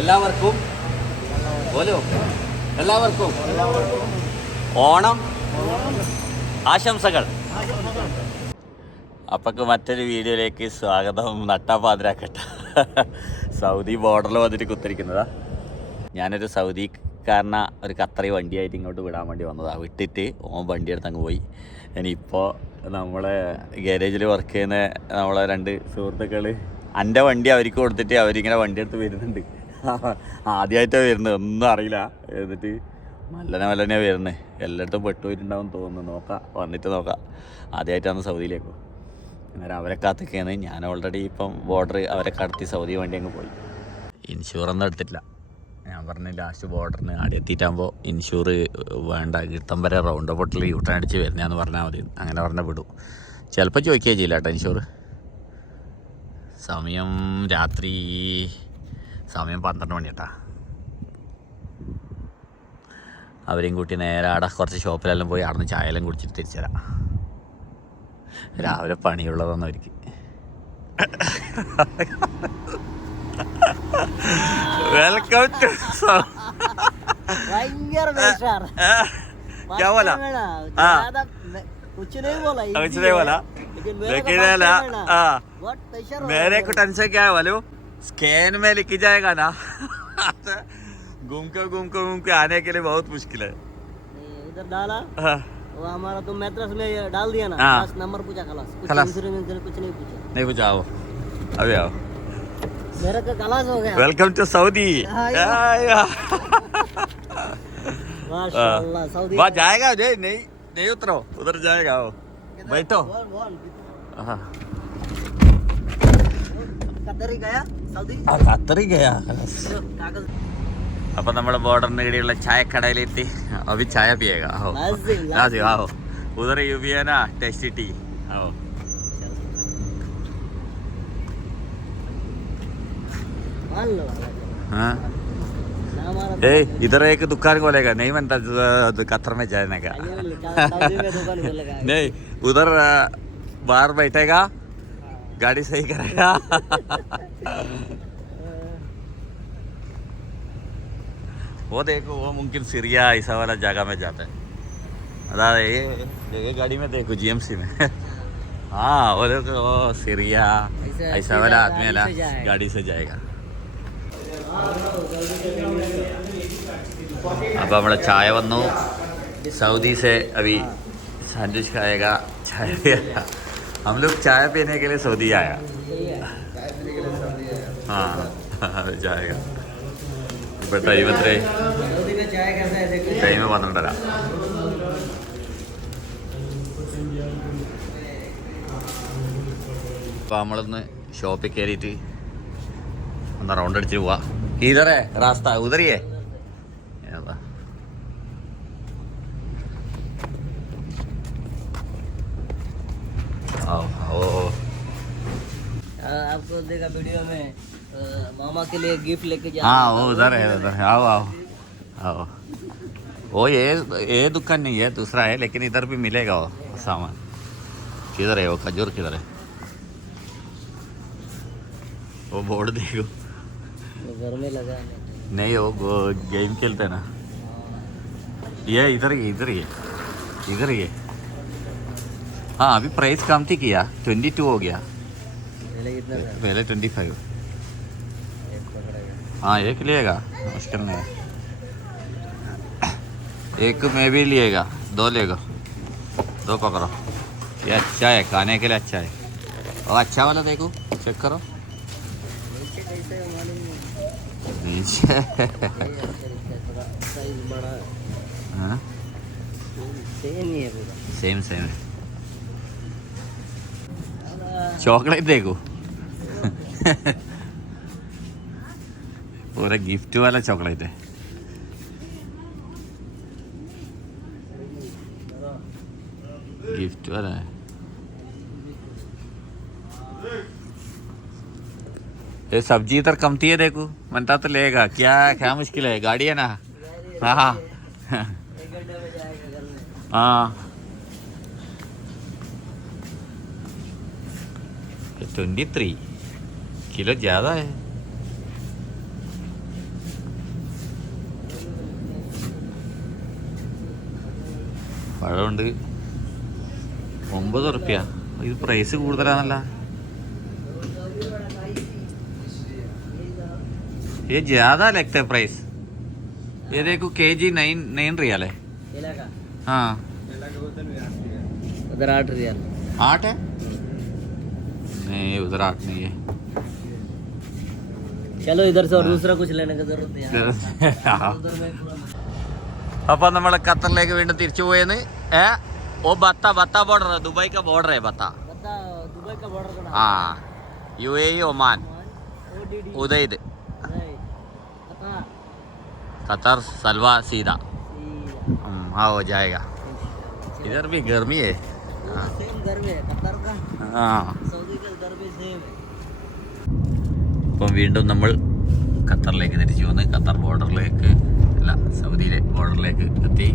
എല്ലാവർക്കും ഓണം ആശംസകൾ. അപ്പൊക്ക് മറ്റൊരു വീഡിയോയിലേക്ക് സ്വാഗതം. നട്ടാപാതിരാക്കട്ട സൗദി ബോർഡറിൽ വന്നിട്ട് കുത്തിരിക്കുന്നതാ. ഞാനൊരു സൗദിക്കാരന ഒരു ഖത്തറി വണ്ടിയായിട്ട് ഇങ്ങോട്ട് വിടാൻ വേണ്ടി വന്നതാണ്. വിട്ടിട്ട് ഓൻ വണ്ടി എടുത്ത് അങ്ങ് പോയി. ഇനിയിപ്പോൾ നമ്മളെ ഗാരേജിൽ വർക്ക് ചെയ്യുന്ന നമ്മളെ രണ്ട് സുഹൃത്തുക്കൾ എൻ്റെ വണ്ടി അവർക്ക് കൊടുത്തിട്ട് അവരിങ്ങനെ വണ്ടി എടുത്ത് വരുന്നുണ്ട്. ആദ്യമായിട്ടാണ് വരുന്നത്, ഒന്നും അറിയില്ല. എന്നിട്ട് മല്ലനെ വരുന്നത്. എല്ലായിടത്തും പെട്ടുപോയിട്ടുണ്ടാവും തോന്നുന്നു. വന്നിട്ട് നോക്കാം. ആദ്യമായിട്ടാണ് സൗദിയിലേക്ക്. അന്നേരം അവരെ കാത്തിക്കുകയാണ്. ഞാൻ ഓൾറെഡി ഇപ്പം ബോർഡർ അവരെ കടത്തി സൗദി വണ്ടി അങ്ങ് പോയി. ഇൻഷുറൊന്നും എടുത്തിട്ടില്ല. ഞാൻ പറഞ്ഞു ലാസ്റ്റ് ബോർഡറിന് ആടെ എത്തിയിട്ടാകുമ്പോൾ ഇൻഷൂർ വേണ്ട, കിട്ടം വരെ റൗണ്ട് പൊട്ടിൽ യൂട്ടേൺ അടിച്ച് വരുന്നതെന്ന് പറഞ്ഞാൽ മതി. അങ്ങനെ പറഞ്ഞാൽ വിടും. ചിലപ്പോൾ ചോദിക്കുകയും ചെയ്യില്ല കേട്ടോ ഇൻഷൂർ. രാത്രി സമയം 12 മണി കേട്ടാ. അവരെയും കൂട്ടി നേരെ അവിടെ കുറച്ച് ഷോപ്പിലെല്ലാം പോയി അവിടെ നിന്ന് ചായയെല്ലാം കുടിച്ചിട്ട് തിരിച്ചു തരാം. രാവിലെ പണിയുള്ളതെന്ന് അവർക്ക്. വെൽക്കം ടു क्या बोला? कुछ नहीं बोला, लेकिन मेरे को टेंशन क्या है मालूम, स्कैन में लिख जाएगा ना घूम के आने के लिए बहुत मुश्किल है. इधर डाला वो हमारा तो मैट्रेस में डाल दिया ना. बस नंबर पूछा, खलास. कुछ नहीं पूछा. आओ अभी आओ. मेरा का खलास हो गया. Welcome to Saudi. माशाल्लाह सऊदी. वहाँ जाएगा नहीं उतरो, उधर जाएगा. वो बैठो. ഖത്തറി ഗയാ. അപ്പൊ നമ്മള് ബോർഡറിന് കീഴിലുള്ള ചായക്കടയിലെത്തി. അഭി ചായ പിയേഗാ. ആവോ ഉധർ യു പി है ना टेस्टी टी. आओ हाँ. इधर एक दुकान खोलेगा. नहीं बनता कतर में जाने का. नहीं उधर बाहर बैठेगा, गाड़ी सही करेगा. वो देखो, वो मुमकिन सीरिया ऐसा वाला जगह में जाता है. अदा ये जगह गाड़ी में देखो जीएमसी में. हाँ वो देखो, वो सीरिया ऐसा वाला आदमी वाला गाड़ी से जाएगा. अब हमारा चाय वनु सऊदी से अभी सैंडविच खाएगा. चाय पिएगा. हम लोग चाय पीने के लिए सऊदी आया. हाँ जाएगा. ഇപ്പോൾ ടൈം എത്രയായി? ടൈം 12:30. അപ്പോൾ നമ്മളൊന്ന് ഷോപ്പിൽ കയറിയിട്ട് ഒന്ന് റൗണ്ട് അടിച്ച് പോവാ. ഇതറേ റാസ്ത ഉതറിയേ. आपको देखा वीडियो में मामा के लिए गिफ्ट लेके जा. हाँ वो उधर है. आओ. वो ये दुकान नहीं है, दूसरा है, लेकिन इधर भी मिलेगा वो सामान. किधर है वो खजूर? किधर है वो बोर्ड? देखो घर में लगा नहीं, वो गेम खेलते हैं ना. ये इधर ही है. हाँ अभी प्राइस कम थी किया, 22 हो गया. पहले 25. हाँ एक लिएगा, मुश्किल नहीं है. एक में भी लिएगा, 2 लेगा. 2 पकड़ो. ये अच्छा है, खाने के लिए अच्छा है. और अच्छा वाला देखो, चेक करो नीचे. सेम है. चॉकलेट देखो पूरा गिफ्ट वाला चॉकलेट है. गिफ्ट वाला है. ये सब्जी इधर कमती है देखो. बनता तो लेगा. क्या मुश्किल है, गाड़ी है ना. हाँ 23 किलो ज़्यादा है. പഴമുണ്ട് 9 റുപ്യ. ഇത് പ്രൈസ് കൂടുതലാണല്ല. ये ज्यादा लगता है प्राइस. ये देखो केजी 9 रियाल है. हाँ उधर 8 रियाल. 8 है? नहीं उधर 8 नहीं है. चलो इधर से और दूसरा कुछ लेने का जरूरत नहीं है. അപ്പോൾ നമ്മൾ ഖത്തറിലേക്ക് വീണ്ടും തിരിച്ചു പോയെന്ന്. ഓ ബത്ത ബോർഡർ, ദുബായ് का बॉर्डर है बता. दुबई का बॉर्डर का. हाँ UAE ओमान उदयद कतर सलवा सीधा. हाँ हो जाएगा. इधर भी गर्मी है. सेम गर्मी है कतर का. हाँ सऊदी का गर्मी सेम है. അപ്പം വീണ്ടും നമ്മൾ ഖത്തറിലേക്ക് തിരിച്ചു വന്ന് ഖത്തർ ബോർഡറിലേക്ക് അല്ല സൗദിയിലെ ബോർഡറിലേക്ക് എത്തി.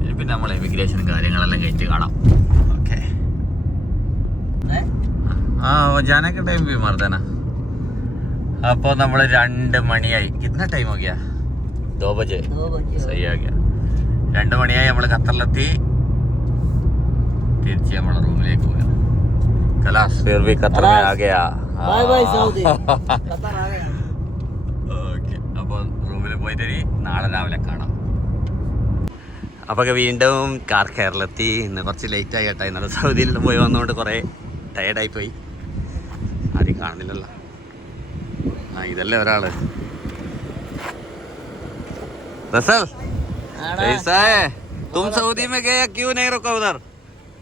ഇനി പിന്നെ നമ്മൾ ഇമിഗ്രേഷൻ കാര്യങ്ങളെല്ലാം കഴിഞ്ഞിട്ട് കാണാം. ഓക്കെ. ആ ജാനൊക്കെ ടൈം भी मार देना. അപ്പോൾ നമ്മൾ 2 മണിയായി. കിतना ടൈം हो गया? 2 बजे. सही आ गया. 2 മണിയായി നമ്മൾ ഖത്തറിലെത്തി. തിരിച്ച് നമ്മളെ റൂമിലേക്ക് പോകാം. खलास फिर भी कतर में आ गया. Bye bye Saudi. कतर आ गया. ഓക്കെ. അപ്പോൾ റൂമിൽ പോയിട്ട് നാളെ രാവിലെ കാണാം. അപ്പോൾ വീണ്ടും കാർ കെയറിലെത്തി. ഇന്ന് കുറച്ച് ലേറ്റ് ആയി കേട്ടോ. ഇന്നലെ സൗദിയിൽ പോയി വന്നുകൊണ്ട് കുറേ ടയർഡായി പോയി. ആരും കാണില്ലല്ലോ. ആ ഇതല്ലേ ഒരാള്. रसल कैसा है? तुम सऊदी में गए क्यों नहीं रुका उधर?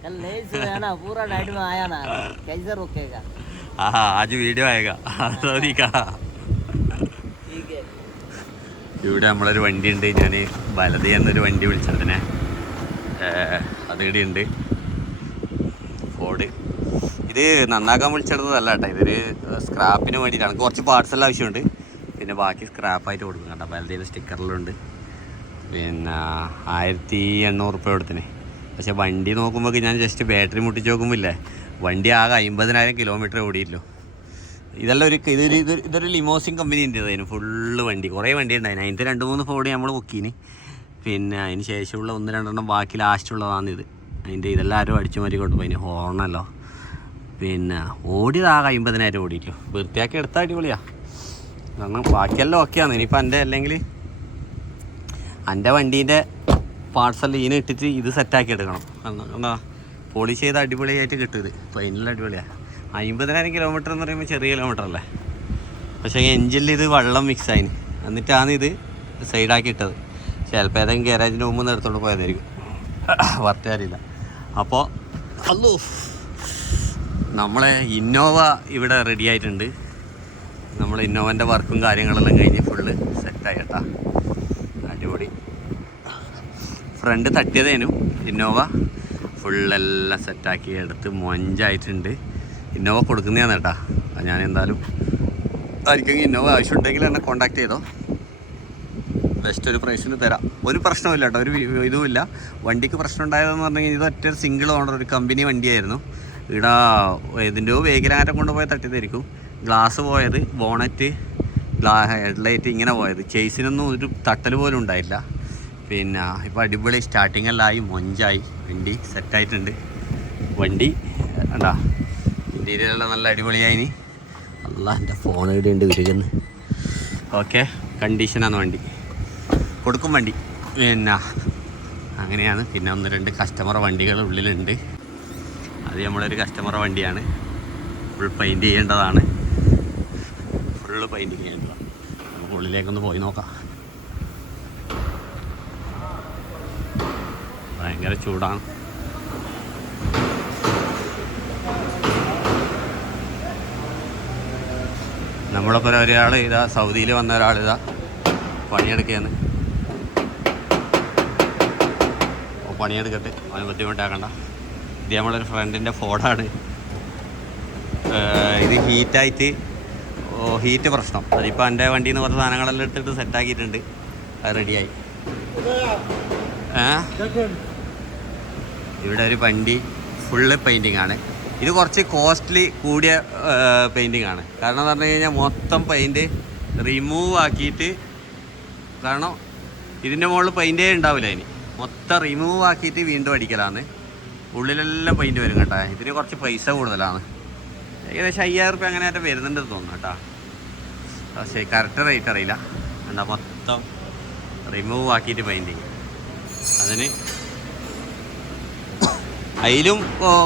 कल नहीं सोया ना, पूरा नाइट में आया ना, कैसे रुकेगा? हाँ आज वीडियो आएगा सऊदी का. ठीक है. ഇവിടെ നമ്മളൊരു വണ്ടി ഉണ്ട്. ഞാൻ വലതി എന്നൊരു വണ്ടി വിളിച്ചതിനെ അത് ഇവിടെ ഉണ്ട്. ഫോർഡ്. ഇത് നന്നാക്കാൻ വിളിച്ചെടുത്തതല്ല കേട്ടോ. ഇതൊരു സ്ക്രാപ്പിന് വേണ്ടിയിട്ടാണ്. കുറച്ച് പാർട്സെല്ലാം ആവശ്യമുണ്ട്. പിന്നെ ബാക്കി സ്ക്രാപ്പായിട്ട് കൊടുക്കും കേട്ടോ. വലതിൻ്റെ സ്റ്റിക്കറിലുണ്ട്. പിന്നെ 1800 റുപ്യ കൊടുത്തിന്. പക്ഷേ വണ്ടി നോക്കുമ്പോൾ ഞാൻ ജസ്റ്റ് ബാറ്ററി മുട്ടിച്ച് നോക്കുമ്പോൾ ഇല്ലേ വണ്ടി ആകെ 50,000 കിലോമീറ്റർ ഓടിയല്ലോ. ഇതെല്ലാം ഇതൊരു ലിമോസിൻ കമ്പനി ഉണ്ട്. അതിന് ഫുള്ള് വണ്ടി കുറേ വണ്ടി ഉണ്ടായിരുന്നു. അതിൻ്റെ 2-3 ഫോർഡ് നമ്മൾ ബുക്കിന്. പിന്നെ അതിന് ശേഷമുള്ള 1-2 ബാക്കി ലാസ്റ്റുള്ളതാണിത്. അതിൻ്റെ ഇതെല്ലാം ആരും അടിച്ചു മാറ്റി കൊണ്ടുപോയി. അതിന് ഹോർണല്ലോ. പിന്നെ ഓടിയതാകെ 50,000 ഓടിയില്ലോ. വൃത്തിയാക്കി എടുത്താൽ അടിപൊളിയാണ്. കാരണം ബാക്കിയെല്ലാം ഓക്കെയാണ്. ഇനിയിപ്പോൾ എൻ്റെ അല്ലെങ്കിൽ എൻ്റെ വണ്ടീൻ്റെ പാർട്സെല്ലാം ഇതിന് ഇട്ടിട്ട് ഇത് സെറ്റാക്കി എടുക്കണം. എന്താ പോളിഷ് ചെയ്ത് അടിപൊളിയായിട്ട് കിട്ടും. ഇത് ഫൈനൽ അടിപൊളിയാണ്. 50,000 കിലോമീറ്റർ എന്ന് പറയുമ്പോൾ ചെറിയ കിലോമീറ്റർ അല്ലേ. പക്ഷേ എഞ്ചിനിൽ ഇത് വെള്ളം മിക്സ് ആയിന്. എന്നിട്ടാണ് ഇത് സൈഡാക്കി ഇട്ടത്. ചിലപ്പോൾ ഏതെങ്കിലും ഗാരേജിൻ്റെ മുമ്പ് എടുത്തോണ്ട് പോയതായിരിക്കും. വർത്തേ അറിയില്ല. അപ്പോൾ അല്ലോ നമ്മളെ ഇന്നോവ ഇവിടെ റെഡി ആയിട്ടുണ്ട്. നമ്മൾ ഇന്നോവൻ്റെ വർക്കും കാര്യങ്ങളെല്ലാം കഴിഞ്ഞ് ഫുള്ള് സെറ്റായി കേട്ടാ. അടിപൊളി. ഫ്രണ്ട് തട്ടിയതേനു ഇന്നോവ ഫുള്ളെല്ലാം സെറ്റാക്കി എടുത്ത് മൊഞ്ചായിട്ടുണ്ട്. ഇന്നോവ കൊടുക്കുന്നതാണ് കേട്ടാ. ഞാൻ എന്തായാലും ആർക്കെങ്കിലും ഇന്നോവ ആവശ്യമുണ്ടെങ്കിൽ എന്നെ കോൺടാക്ട് ചെയ്തോ. ബെസ്റ്റ് ഒരു പ്രൈസിന് തരാം. ഒരു പ്രശ്നമില്ല കേട്ടോ. ഒരു ഇതുമില്ല. വണ്ടിക്ക് പ്രശ്നം ഉണ്ടായതെന്ന് പറഞ്ഞു കഴിഞ്ഞാൽ ഇത് ഒറ്റ സിംഗിൾ ഓണർ ഒരു കമ്പനി വണ്ടിയായിരുന്നു. ഇവിടെ ഇതിൻ്റെയോ വേഗിലാറ്റം കൊണ്ടുപോയി തട്ടിയതായിരിക്കും. ഗ്ലാസ് പോയത്, ബോണറ്റ്, ഹെഡ്ലൈറ്റ് ഇങ്ങനെ പോയത്. ചേസിനൊന്നും ഒരു തട്ടൽ പോലും ഉണ്ടായില്ല. പിന്നെ ഇപ്പോൾ അടിപൊളി സ്റ്റാർട്ടിങ് എല്ലാം ആയി മൊഞ്ചായി. വണ്ടി സെറ്റായിട്ടുണ്ട്. വണ്ടി എന്താ ഇൻറ്റീരിയറെല്ലാം നല്ല അടിപൊളിയായിന്. അല്ല എൻ്റെ ഫോൺ ഇവിടെ ഉണ്ട് ഉരുകുന്നു. ഓക്കെ കണ്ടീഷനാണ് വണ്ടി. കൊടുക്കും വണ്ടി. പിന്നെ അങ്ങനെയാണ്. പിന്നെ 1-2 കസ്റ്റമർ വണ്ടികൾ ഉള്ളിലുണ്ട്. അത് നമ്മളൊരു കസ്റ്റമർ വണ്ടിയാണ്. ഫുൾ പെയിൻറ്റ് ചെയ്യേണ്ടതാണ്. ഫുള്ള് പെയിൻറ്റ് ചെയ്യേണ്ടതാണ്. നമുക്ക് ഉള്ളിലേക്കൊന്ന് പോയി നോക്കാം. ഭയങ്കര ചൂടാണ്. നമ്മളിപ്പോൾ ഒരാൾ ഇതാ സൗദിയിൽ വന്ന ഒരാളിതാ പണിയെടുക്കുകയാണ്. പണിയെടുക്കട്ടെ, അവന് ബുദ്ധിമുട്ടാക്കണ്ട. ഇത് നമ്മളൊരു ഫ്രണ്ടിൻ്റെ ഫോണാണ്. ഇത് ഹീറ്റായിട്ട് ഹീറ്റ് പ്രശ്നം. അതിപ്പോൾ എൻ്റെ വണ്ടിയിൽ നിന്ന് കുറച്ച് സാധനങ്ങളെല്ലാം എടുത്തിട്ട് സെറ്റാക്കിയിട്ടുണ്ട്. അത് റെഡിയായി. ഇവിടെ ഒരു വണ്ടി ഫുള്ള് പെയിൻറ്റിങ് ആണ്. ഇത് കുറച്ച് കോസ്റ്റ്ലി കൂടിയ പെയിൻറ്റിങ് ആണ്. കാരണം എന്ന് പറഞ്ഞു കഴിഞ്ഞാൽ മൊത്തം പെയിൻറ്റ് റിമൂവ് ആക്കിയിട്ട്, കാരണം ഇതിൻ്റെ മുകളിൽ പെയിൻറ്റേ ഉണ്ടാവില്ല. അതിന് മൊത്തം റിമൂവ് ആക്കിയിട്ട് വീണ്ടും അടിക്കലാണ്. ഉള്ളിലെല്ലാം പെയിൻറ്റ് വരും കേട്ടോ. ഇതിന് കുറച്ച് പൈസ കൂടുതലാണ്, ഏകദേശം 5000 റുപ്യ അങ്ങനെ ആയിട്ട് വരുന്നുണ്ടെന്ന് തോന്നുന്നു കേട്ടോ. പക്ഷേ കറക്റ്റ് റേറ്റ് അറിയില്ല. എന്താ മൊത്തം റിമൂവ് ആക്കിയിട്ട് പെയിൻറ്റിങ്, അതിന് അതിലും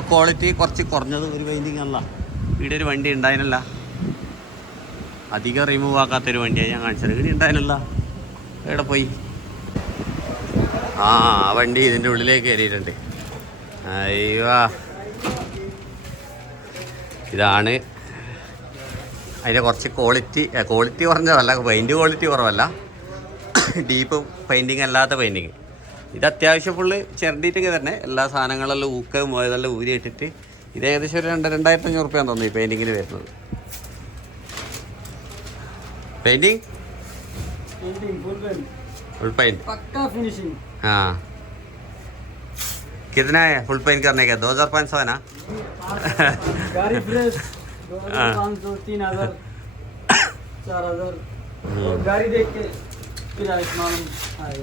ക്വാളിറ്റി കുറച്ച് കുറഞ്ഞത് ഒരു പെയിൻറ്റിങ് അല്ല. ഇവിടെ ഒരു വണ്ടി ഉണ്ടായിരുന്നില്ല, അധികം റിമൂവ് ആക്കാത്തൊരു വണ്ടിയാണ് ഞാൻ കാണിച്ചത്. ഇവിടെ ഉണ്ടായിരുന്നില്ല, എവിടെ പോയി? ആ വണ്ടി ഇതിൻ്റെ ഉള്ളിലേക്ക് കയറിയിട്ടുണ്ട്. അയ്യോ, ഇതാണ് അതിൻ്റെ കുറച്ച് ക്വാളിറ്റി കുറഞ്ഞതല്ല, പെയിൻറ്റ് ക്വാളിറ്റി കുറവല്ല, ഡീപ്പ് പെയിൻറ്റിങ് അല്ലാത്ത പെയിൻറ്റിങ്. ഇത് അത്യാവശ്യം ഫുള്ള് ചിരണ്ടിയിട്ടൊക്കെ തന്നെ എല്ലാ സാധനങ്ങളെല്ലാം ഊക്കം പോയതെല്ലാം ഊരി ഇട്ടിട്ട് ഇത് ഏകദേശം ഒരു 2500 റുപ്യാന്ന് തോന്നുന്നു ഈ പെയിൻറ്റിങ്ങിന് വരുന്നത്. पेंटिंग फुल पेंट पक्का फिनिशिंग। हाँ, कितना है फुल पेंट करने का? 2500 है ना? गाड़ी फ्रेश 2500 3000 4000 गाड़ी देख के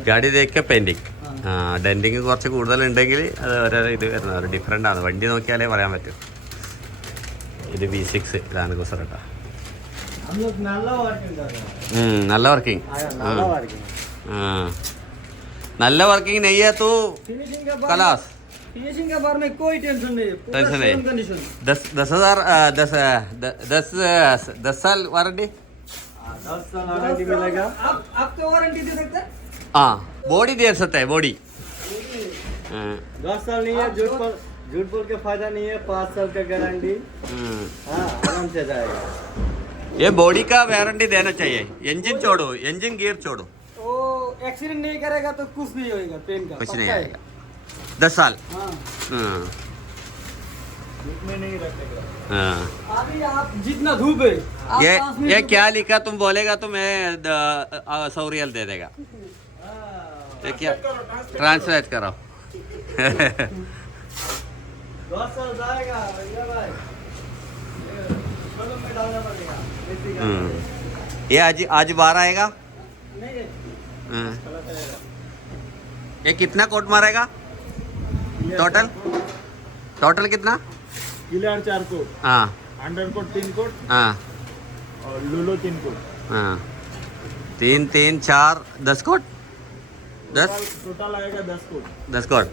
ഗാഡി തേക്ക് പെയിൻറ്റിങ്. ആ ഡെൻറ്റിങ് കുറച്ച് കൂടുതലുണ്ടെങ്കിൽ അത് ഓരോരോ ഇത് വരുന്നത് ഒരു ഡിഫറെൻ്റ് ആണ്. വണ്ടി നോക്കിയാലേ പറയാൻ പറ്റും. ഇത് V6 ഇതാണ് കുസറട്ടാ. നല്ല വർക്കിംഗ്. നല്ല वर्किंग नहीं है तो खलास फिनिशिंग के बारे में कोई टेंशन नहीं है, टेंशन नहीं। 10 साल वारंटी 10 साल वारंटी मिलेगा। आप तो वारंटी दे सकते हैं? हाँ बॉडी दे सकते हैं बॉडी। 10 साल नहीं है, झूठ बोल के फायदा नहीं है। 5 साल का गारंटी। हाँ आराम से जाएगा। ये बॉडी का वारंटी देना चाहिए। इंजन छोड़ो, इंजन गियर छोड़ो, वो एक्सीडेंट नहीं करेगा तो कुछ नहीं होएगा, पेन का कुछ नहीं आएगा। 10 साल। हाँ धूप में नहीं रखेगा। हाँ अभी आप जितना धूप है ये क्या लिखा तुम बोलेगा तो मैं 100 रियल दे देगा। ये क्या ट्रांसलेट करो। 10 साल जाएगा भैया भाई, कलम में डालना पड़ेगा। ये आज 12 आएगा। नहीं ये कितना कोट मारेगा टोटल कितना? क्लियर 4 कोट, हाँ अंडर कोट 3 कोट हाँ और लूलो 3 कोट। हाँ 3 3 4 10 कोट। 10 टोटल आएगा 10 कोट। 10 कोट।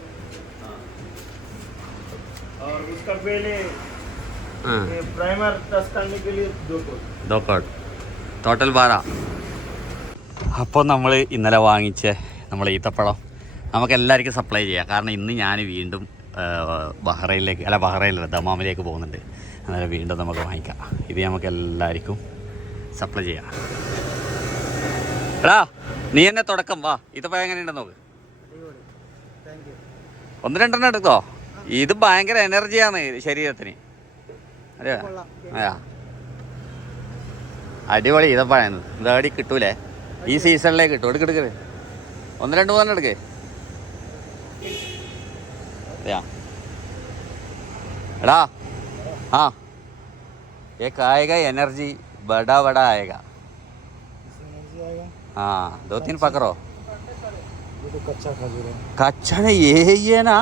और उसका पहले हाँ प्राइमर टच करने के लिए 2 कोट। ടോട്ടൽ 12. അപ്പോൾ നമ്മൾ ഇന്നലെ വാങ്ങിച്ച നമ്മൾ ഈത്തപ്പഴം നമുക്ക് എല്ലാവർക്കും സപ്ലൈ ചെയ്യാം. കാരണം ഇന്ന് ഞാൻ വീണ്ടും ബഹ്റൈനിലല്ല ദമാമിലേക്ക് പോകുന്നുണ്ട്. അന്നേരം വീണ്ടും നമുക്ക് വാങ്ങിക്കാം. ഇത് നമുക്ക് എല്ലാവർക്കും സപ്ലൈ ചെയ്യാം. എടാ നീ എന്നെ തുടക്കം വാ. ഈത്തപ്പഴം എങ്ങനെയുണ്ടെന്ന് നോക്ക്. 1-2 എടുത്തോ. ഇത് ഭയങ്കര എനർജിയാണ് ശരീരത്തിന്. അതെയോ? അതെയാ അടിപൊളി ഈത്തപ്പഴം. ഇതടി കിട്ടൂലേ, ഈ സീസണിലേക്ക് കിട്ടും. എടുക്കെടുക്കേ 1-2 എടുക്കേ. എടാ हाँ ये आएगा एनर्जी बड़ा आएगा। हाँ 2-3 पकड़ो। ये तो कच्चा खजूर है। कच्चा नहीं, ये ना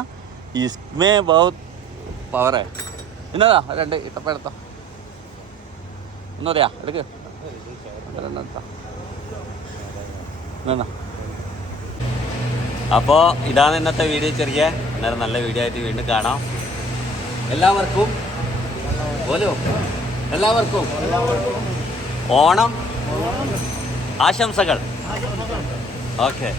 इसमें बहुत पावर है. ഇന്നതാ 2 ഈത്തപ്പഴം എടുത്തോ. ഒന്നുമതിയാ എടുക്ക്. 2 എടുത്തോ. അപ്പോൾ ഇതാണ് ഇന്നത്തെ വീഡിയോ. ചെറിയ അന്നേരം നല്ല വീഡിയോ ആയിട്ട് വീണ്ടും കാണാം. എല്ലാവർക്കും ഓണം ആശംസകൾ. ഓക്കെ.